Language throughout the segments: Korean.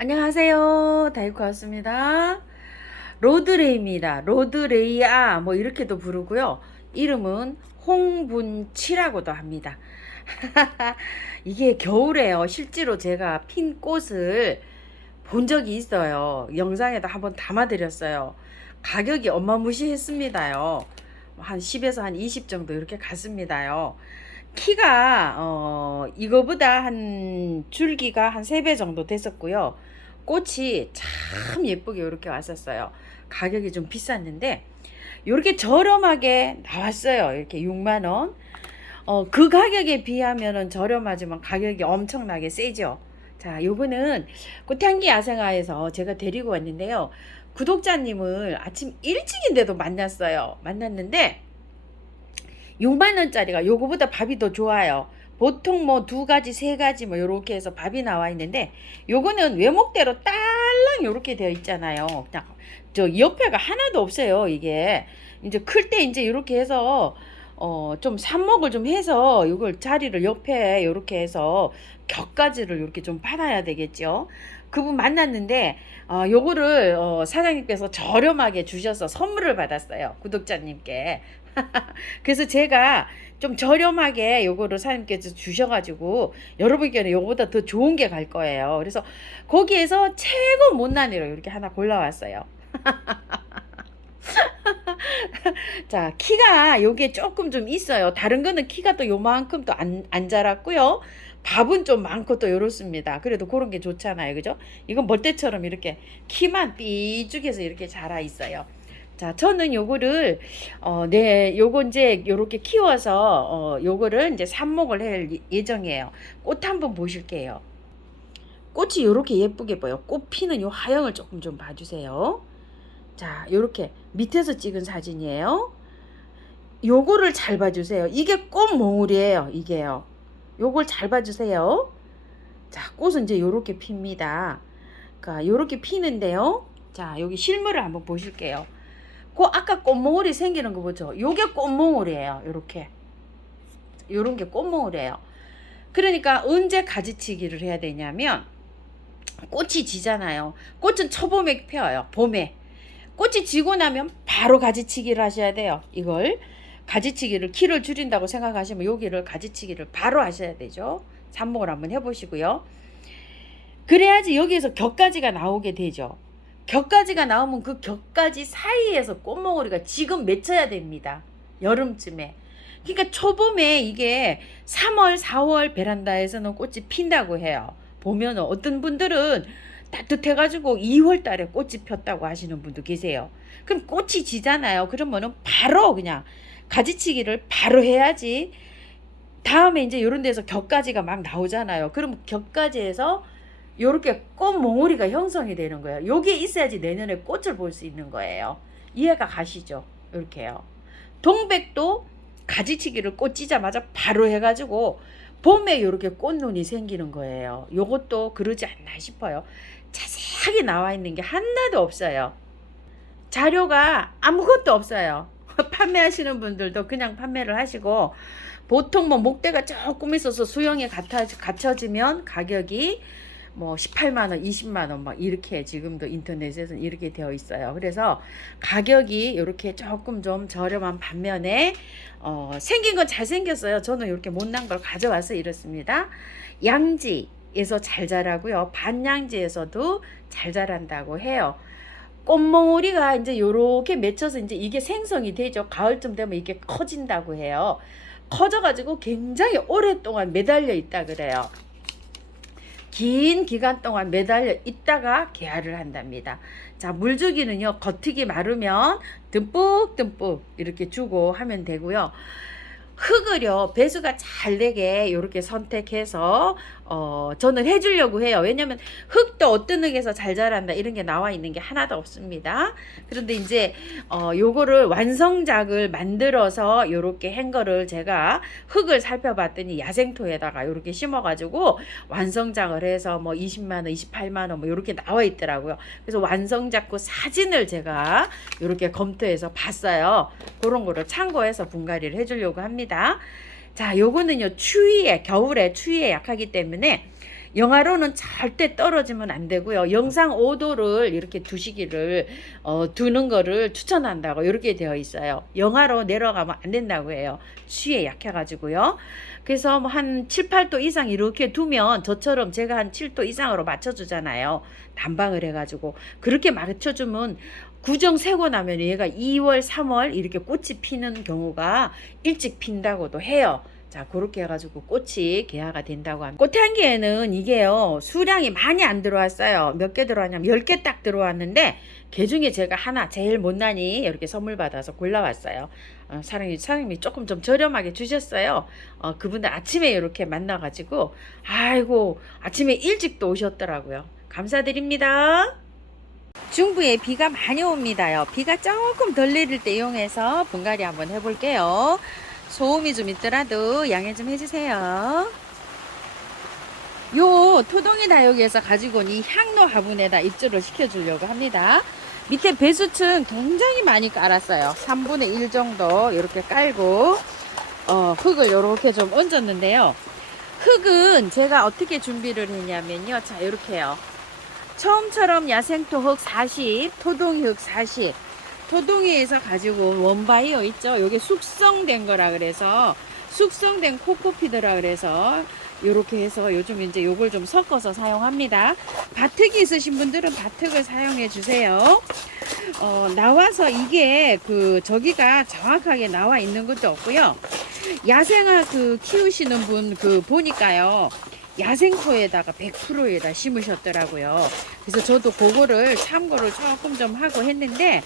안녕하세요. 다이코 왔습니다. 로드레이입니다. 로드레이아 뭐 이렇게도 부르고요. 이름은 홍분치라고도 합니다. 이게 겨울에요. 실제로 제가 핀 꽃을 본 적이 있어요. 영상에다 한번 담아드렸어요. 가격이 어마무시했습니다요. 한 10에서 한 20 정도 이렇게 갔습니다요. 키가 이거보다 한 줄기가 한 3배 정도 됐었고요. 꽃이 참 예쁘게 이렇게 왔었어요. 가격이 좀 비쌌는데 이렇게 저렴하게 나왔어요. 이렇게 6만 원. 그 가격에 비하면은 저렴하지만 가격이 엄청나게 세죠. 자, 요거는 꽃향기 야생화에서 제가 데리고 왔는데요. 구독자님을 아침 일찍인데도 만났는데 6만 원짜리가 요거보다 밥이 더 좋아요. 보통 뭐 2가지, 3가지 뭐 요렇게 해서 밥이 나와 있는데 요거는 외목대로 딸랑 요렇게 되어 있잖아요. 그냥 저 옆에가 하나도 없어요. 이게 이제 클 때 이제 요렇게 해서 좀 삽목을 좀 해서 요걸 자리를 옆에 요렇게 해서 격가지를 요렇게 좀 받아야 되겠죠. 그분 만났는데 요거를 사장님께서 저렴하게 주셔서 선물을 받았어요. 구독자님께. 그래서 제가 좀 저렴하게 요거를 사장님께서 주셔가지고 여러분께는 요거보다 더 좋은 게 갈 거예요. 그래서 거기에서 최고 못난이로 이렇게 하나 골라왔어요. 자, 키가 요게 조금 좀 있어요. 다른 거는 키가 또 요만큼 또 안 자랐고요. 밥은 좀 많고 또 요렇습니다. 그래도 그런 게 좋잖아요. 그죠? 이건 멀대처럼 이렇게 키만 삐죽해서 이렇게 자라 있어요. 자, 저는 요거를 요거 이제 요렇게 키워서 요거를 이제 삽목을 할 예정이에요. 꽃 한번 보실게요. 꽃이 요렇게 예쁘게 보여. 꽃 피는 요 하영을 조금 좀 봐주세요. 자, 요렇게 밑에서 찍은 사진이에요. 요거를 잘 봐주세요. 이게 꽃몽울이에요. 이게요. 요걸 잘 봐주세요. 자, 꽃은 이제 요렇게 핍니다. 그러니까 요렇게 피는데요. 자, 여기 실물을 한번 보실게요. 그 아까 꽃몽울이 생기는 거 보죠. 요게 꽃몽울이에요. 요렇게. 요런 게 꽃몽울이에요. 그러니까 언제 가지치기를 해야 되냐면 꽃이 지잖아요. 꽃은 초봄에 펴요. 봄에. 꽃이 지고 나면 바로 가지치기를 하셔야 돼요. 이걸 가지치기를 키를 줄인다고 생각하시면 여기를 가지치기를 바로 하셔야 되죠. 삽목을 한번 해보시고요. 그래야지 여기에서 격가지가 나오게 되죠. 격가지가 나오면 그 격가지 사이에서 꽃몽오리가 지금 맺혀야 됩니다. 여름쯤에. 그러니까 초봄에 이게 3월, 4월 베란다에서는 꽃이 핀다고 해요. 보면은 어떤 분들은 따뜻해가지고 2월 달에 꽃이 폈다고 하시는 분도 계세요. 그럼 꽃이 지잖아요. 그러면은 바로 그냥 가지치기를 바로 해야지. 다음에 이제 이런 데서 격가지가 막 나오잖아요. 그럼 격가지에서 요렇게 꽃 몽우리가 형성이 되는 거예요. 요게 있어야지 내년에 꽃을 볼 수 있는 거예요. 이해가 가시죠? 이렇게요. 동백도 가지치기를 꽃 찌자마자 바로 해가지고 봄에 요렇게 꽃눈이 생기는 거예요. 요것도 그러지 않나 싶어요. 자세하게 나와 있는 게 하나도 없어요. 자료가 아무것도 없어요. 판매하시는 분들도 그냥 판매를 하시고 보통 뭐 목대가 조금 있어서 수영에 갖춰지면 가격이 뭐 18만 원, 20만 원 막 이렇게 지금도 인터넷에서는 이렇게 되어 있어요. 그래서 가격이 이렇게 조금 좀 저렴한 반면에 생긴 건 잘생겼어요. 저는 이렇게 못난 걸 가져와서 이렇습니다. 양지에서 잘 자라고요. 반양지에서도 잘 자란다고 해요. 꽃몽우리가 이제 요렇게 맺혀서 이제 이게 생성이 되죠. 가을쯤 되면 이게 커진다고 해요. 커져가지고 굉장히 오랫동안 매달려 있다 그래요. 긴 기간 동안 매달려 있다가 개화를 한답니다. 자, 물주기는요, 겉흙이 마르면 듬뿍듬뿍 이렇게 주고 하면 되고요. 흙을요, 배수가 잘 되게 이렇게 선택해서 저는 해주려고 해요. 왜냐면 흙도 어떤 흙에서 잘 자란다 이런 게 나와 있는 게 하나도 없습니다. 그런데 이제 요거를 완성작을 만들어서 요렇게 한 거를 제가 흙을 살펴봤더니 야생토에다가 요렇게 심어가지고 완성작을 해서 뭐 20만 원, 28만 원 뭐 요렇게 나와 있더라고요. 그래서 완성작 그 사진을 제가 요렇게 검토해서 봤어요. 그런 거를 참고해서 분갈이를 해주려고 합니다. 자, 요거는요, 겨울에 추위에 약하기 때문에 영하로는 절대 떨어지면 안 되고요. 영상 5도를 이렇게 두시기를 두는 거를 추천한다고 이렇게 되어 있어요. 영하로 내려가면 안 된다고 해요. 추위에 약해가지고요. 그래서 뭐 한 7, 8도 이상 이렇게 두면 저처럼 제가 한 7도 이상으로 맞춰주잖아요. 단방을 해가지고 그렇게 맞춰주면 구정 세고 나면 얘가 2월, 3월 이렇게 꽃이 피는 경우가 일찍 핀다고도 해요. 자, 그렇게 해가지고 꽃이 개화가 된다고 합니다. 꽃향기에는 이게요, 수량이 많이 안 들어왔어요. 몇 개 들어왔냐면 10개 딱 들어왔는데, 그 중에 제가 하나 제일 못난이 이렇게 선물 받아서 골라왔어요. 사장님이 조금 좀 저렴하게 주셨어요. 그분들 아침에 이렇게 만나가지고, 아이고, 아침에 일찍도 오셨더라고요. 감사드립니다. 중부에 비가 많이 옵니다요. 비가 조금 덜 내릴 때 이용해서 분갈이 한번 해볼게요. 소음이 좀 있더라도 양해 좀 해주세요. 요 토동이 다육에서 가지고 온 이 향로 화분에다 입주를 시켜주려고 합니다. 밑에 배수층 굉장히 많이 깔았어요. 3분의 1 정도 이렇게 깔고 흙을 이렇게 좀 얹었는데요. 흙은 제가 어떻게 준비를 했냐면요. 자, 이렇게요. 처음처럼 야생토 흙 40, 토동이 흙 40. 토동이에서 가지고 온 원바이오 있죠. 요게 숙성된 거라 그래서 숙성된 코코피드라 그래서 요렇게 해서 요즘 이제 요걸 좀 섞어서 사용합니다. 바특이 있으신 분들은 바특을 사용해 주세요. 나와서 이게 저기가 정확하게 나와 있는 것도 없고요. 야생화 키우시는 분 보니까요. 야생토에다가 100%에다 심으셨더라고요. 그래서 저도 그거를 참고를 조금 좀 하고 했는데,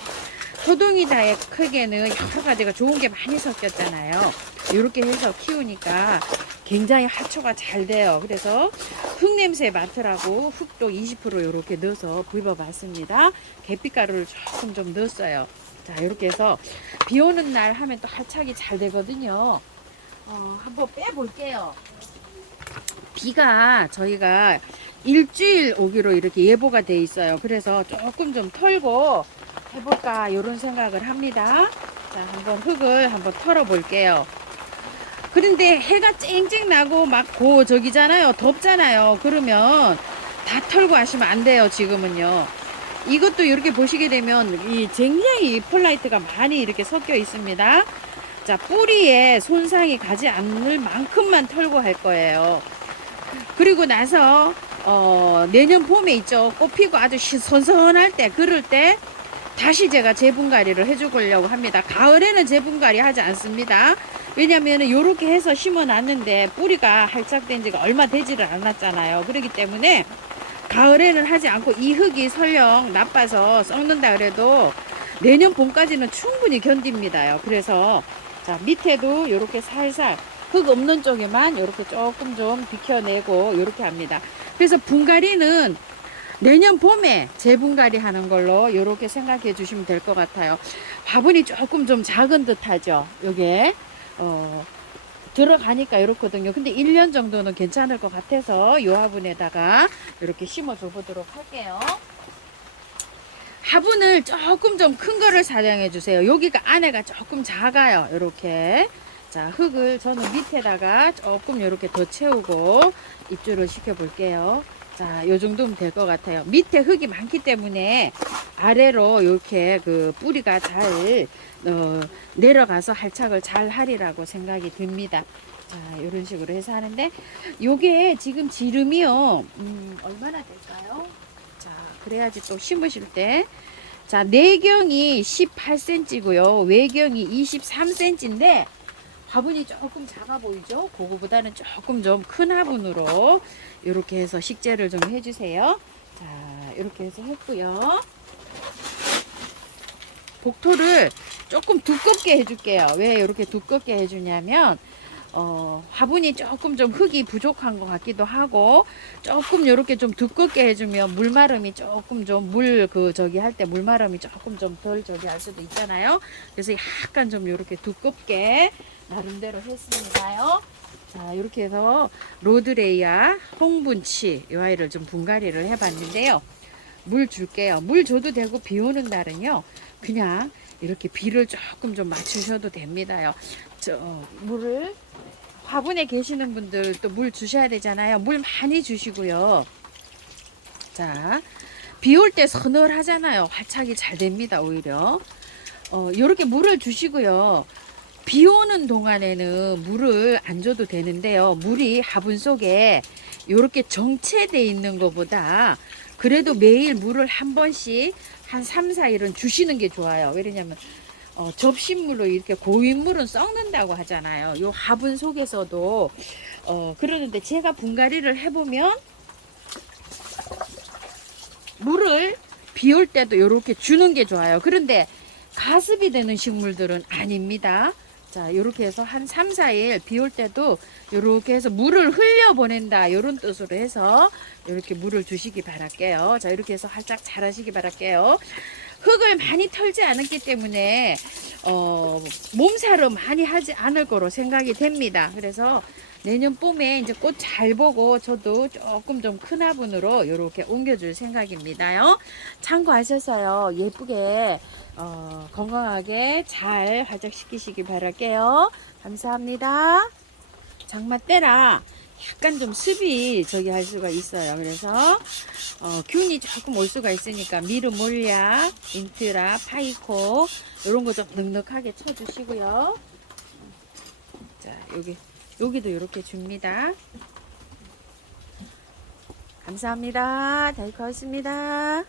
토동이다의 크기에는 여러 가지가 좋은 게 많이 섞였잖아요. 이렇게 해서 키우니까 굉장히 하초가 잘 돼요. 그래서 흙냄새 맡으라고 흙도 20% 이렇게 넣어서 불어봤습니다. 계피가루를 조금 좀 넣었어요. 자, 이렇게 해서 비 오는 날 하면 또 하착이 잘 되거든요. 한번 빼볼게요. 비가 저희가 일주일 오기로 이렇게 예보가 돼 있어요. 그래서 조금 좀 털고 해볼까 이런 생각을 합니다. 자, 한번 흙을 한번 털어 볼게요. 그런데 해가 쨍쨍 나고 막 저기잖아요. 덥잖아요. 그러면 다 털고 하시면 안 돼요. 지금은요. 이것도 이렇게 보시게 되면 굉장히 폴라이트가 많이 이렇게 섞여 있습니다. 자, 뿌리에 손상이 가지 않을 만큼만 털고 할 거예요. 그리고 나서 내년 봄에 있죠. 꽃 피고 아주 선선할 때, 그럴 때 다시 제가 재분갈이를 해주려고 합니다. 가을에는 재분갈이 하지 않습니다. 왜냐면 요렇게 해서 심어 놨는데 뿌리가 활착된 지가 얼마 되지를 않았잖아요. 그렇기 때문에 가을에는 하지 않고, 이 흙이 설령 나빠서 썩는다 그래도 내년 봄까지는 충분히 견딥니다요. 그래서 자, 밑에도 요렇게 살살 흙 없는 쪽에만 이렇게 조금 좀 비켜내고 이렇게 합니다. 그래서 분갈이는 내년 봄에 재분갈이 하는 걸로 이렇게 생각해 주시면 될 것 같아요. 화분이 조금 좀 작은 듯 하죠. 요게 들어가니까 이렇거든요. 근데 1년 정도는 괜찮을 것 같아서 이 화분에다가 이렇게 심어 줘 보도록 할게요. 화분을 조금 좀 큰 거를 사용해 주세요. 여기가 안에가 조금 작아요. 이렇게. 자, 흙을 저는 밑에다가 조금 이렇게 더 채우고 입주를 시켜 볼게요. 자, 요 정도면 될 것 같아요. 밑에 흙이 많기 때문에 아래로 이렇게 뿌리가 잘 내려가서 활착을 잘 하리라고 생각이 듭니다. 자, 이런 식으로 해서 하는데, 요게 지금 지름이요, 얼마나 될까요? 자, 그래야지 또 심으실 때. 자, 내경이 18cm고요. 외경이 23cm인데, 화분이 조금 작아 보이죠? 그거보다는 조금 좀 큰 화분으로 이렇게 해서 식재를 좀 해주세요. 자, 이렇게 해서 했고요. 복토를 조금 두껍게 해줄게요. 왜 이렇게 두껍게 해주냐면 화분이 조금 좀 흙이 부족한 것 같기도 하고, 조금 이렇게 좀 두껍게 해주면 물마름이 조금 좀 저기 할 때 물마름이 조금 좀 덜 저기 할 수도 있잖아요. 그래서 약간 좀 이렇게 두껍게 나름대로 했습니다요. 자, 이렇게 해서 로드레이아, 홍분치 이 아이를 좀 분갈이를 해봤는데요. 물 줄게요. 물 줘도 되고, 비 오는 날은요 그냥 이렇게 비를 조금 좀 맞추셔도 됩니다요. 물을 화분에 계시는 분들 또 물 주셔야 되잖아요. 물 많이 주시고요. 자, 비 올 때 서늘하잖아요. 활착이 잘 됩니다, 오히려. 요렇게 물을 주시고요. 비 오는 동안에는 물을 안 줘도 되는데요. 물이 화분 속에 요렇게 정체돼 있는 것보다 그래도 매일 물을 한 번씩 한 3, 4일은 주시는 게 좋아요. 왜냐면 접시물로 이렇게 고인 물은 썩는다고 하잖아요. 요 화분 속에서도 그러는데 제가 분갈이를 해보면 물을 비 올 때도 이렇게 주는 게 좋아요. 그런데 가습이 되는 식물들은 아닙니다. 자, 이렇게 해서 한 3, 4일 비 올 때도 이렇게 해서 물을 흘려 보낸다. 이런 뜻으로 해서 이렇게 물을 주시기 바랄게요. 자, 이렇게 해서 활짝 자라시기 바랄게요. 흙을 많이 털지 않았기 때문에 몸살을 많이 하지 않을 거로 생각이 됩니다. 그래서 내년 봄에 이제 꽃 잘 보고 저도 조금 좀 큰 화분으로 이렇게 옮겨줄 생각입니다요. 참고하셔서요. 예쁘게 건강하게 잘 활짝시키시기 바랄게요. 감사합니다. 장마 때라 약간 좀 습이 저기 할 수가 있어요. 그래서 균이 조금 올 수가 있으니까 미르 몰약, 인트라, 파이코 이런 거 좀 넉넉하게 쳐주시고요. 자, 여기도 이렇게 줍니다. 감사합니다. 다이코였습니다.